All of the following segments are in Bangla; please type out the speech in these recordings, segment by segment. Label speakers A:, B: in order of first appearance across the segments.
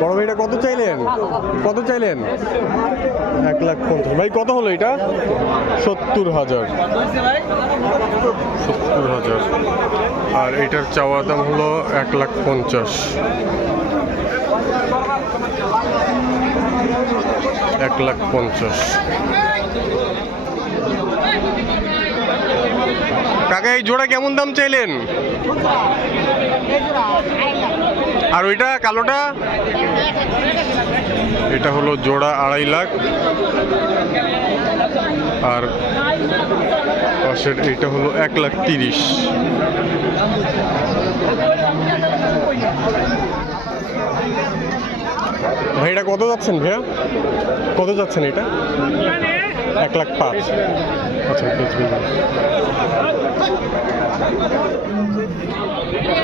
A: বড় ভাই এটা কত চাইলেন? কত চাইলেন? এক লাখ পঞ্চাশ। ভাই, কত হলো এটা? সত্তর হাজার। সত্তর হাজার। আর এটার চাওয়া দাম হলো এক লাখ পঞ্চাশ। এক লাখ পঞ্চাশ। কাকা, এই জোড়া কেমন দাম চাইলেন? আর ওইটা কালোটা? এটা হলো জোড়া আড়াই লাখ। আর পাশের এটা হলো এক লাখ তিরিশ। ভাই, এটা কত যাচ্ছেন ভাইয়া? কত যাচ্ছেন এটা? এক লাখ পাঁচ। আচ্ছা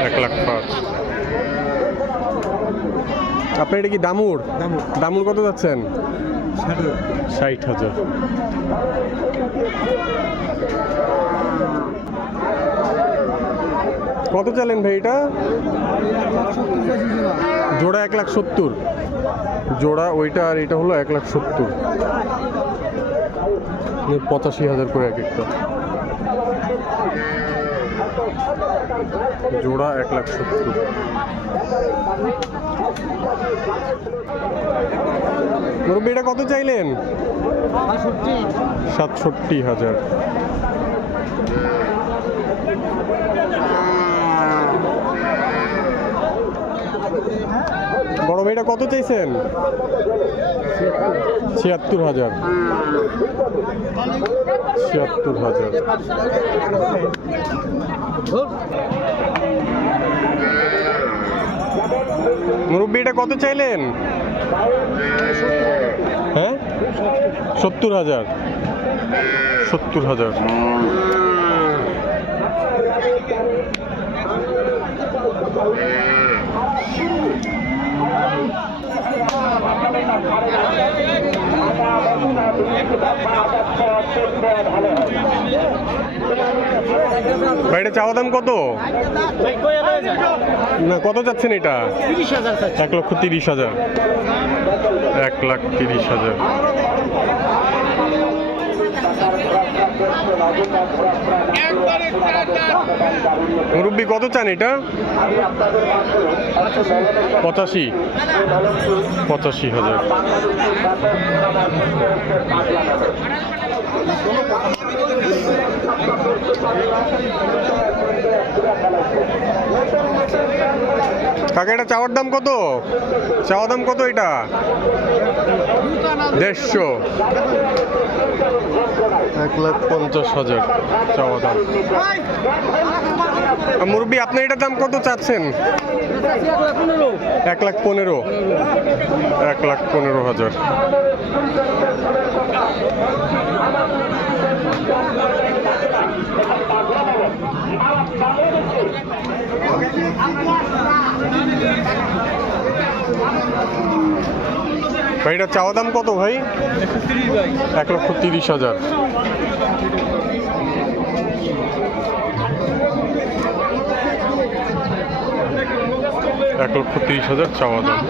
A: এক লাখ পাঁচ। আপনার এটা কি দামুর দামুর কত যাচ্ছেন? ষাট হাজার। কত চালেন ভাই এটা? জোড়া এক লাখ সত্তর। জোড়া ওইটা আর এটা হলো এক লাখ সত্তর। মানে পঁচাশি হাজার করে এক একটা। জোড়া এক লাখ সত্তর। মুরব্বী এটা কত চাইলেন? সাতষট্টি হাজার। বড় ভাইটা কত চাইছেন? ছিয়াত্তর হাজার। ছিয়াত্তর হাজার। মুরব্বী এটা কত চাইলেন? হ্যাঁ? সত্তর হাজার। সত্তর হাজার। এটা চাওয়া দাম কত? না, কত যাচ্ছেন এটা? এক লক্ষ তিরিশ হাজার। এক লাখ তিরিশ হাজার। মুরব্বী, কত চান এটা? পঁচাশি। পঁচাশি হাজার। কাকা এটা চাওয়ার দাম কত? চাওয়া দাম কত এটা? দেড়শো। এক লাখ পঞ্চাশ হাজার চাওয়া দাম। মুরব্বী আপনি এটার দাম কত চাচ্ছেন? এক লাখ পনেরো। এক লাখ পনেরো হাজার। ভাই, এটা চাওয়া দাম কত ভাই? এক লক্ষ তিরিশ হাজার। এক লক্ষ তিরিশ হাজার চাওয়া দাম।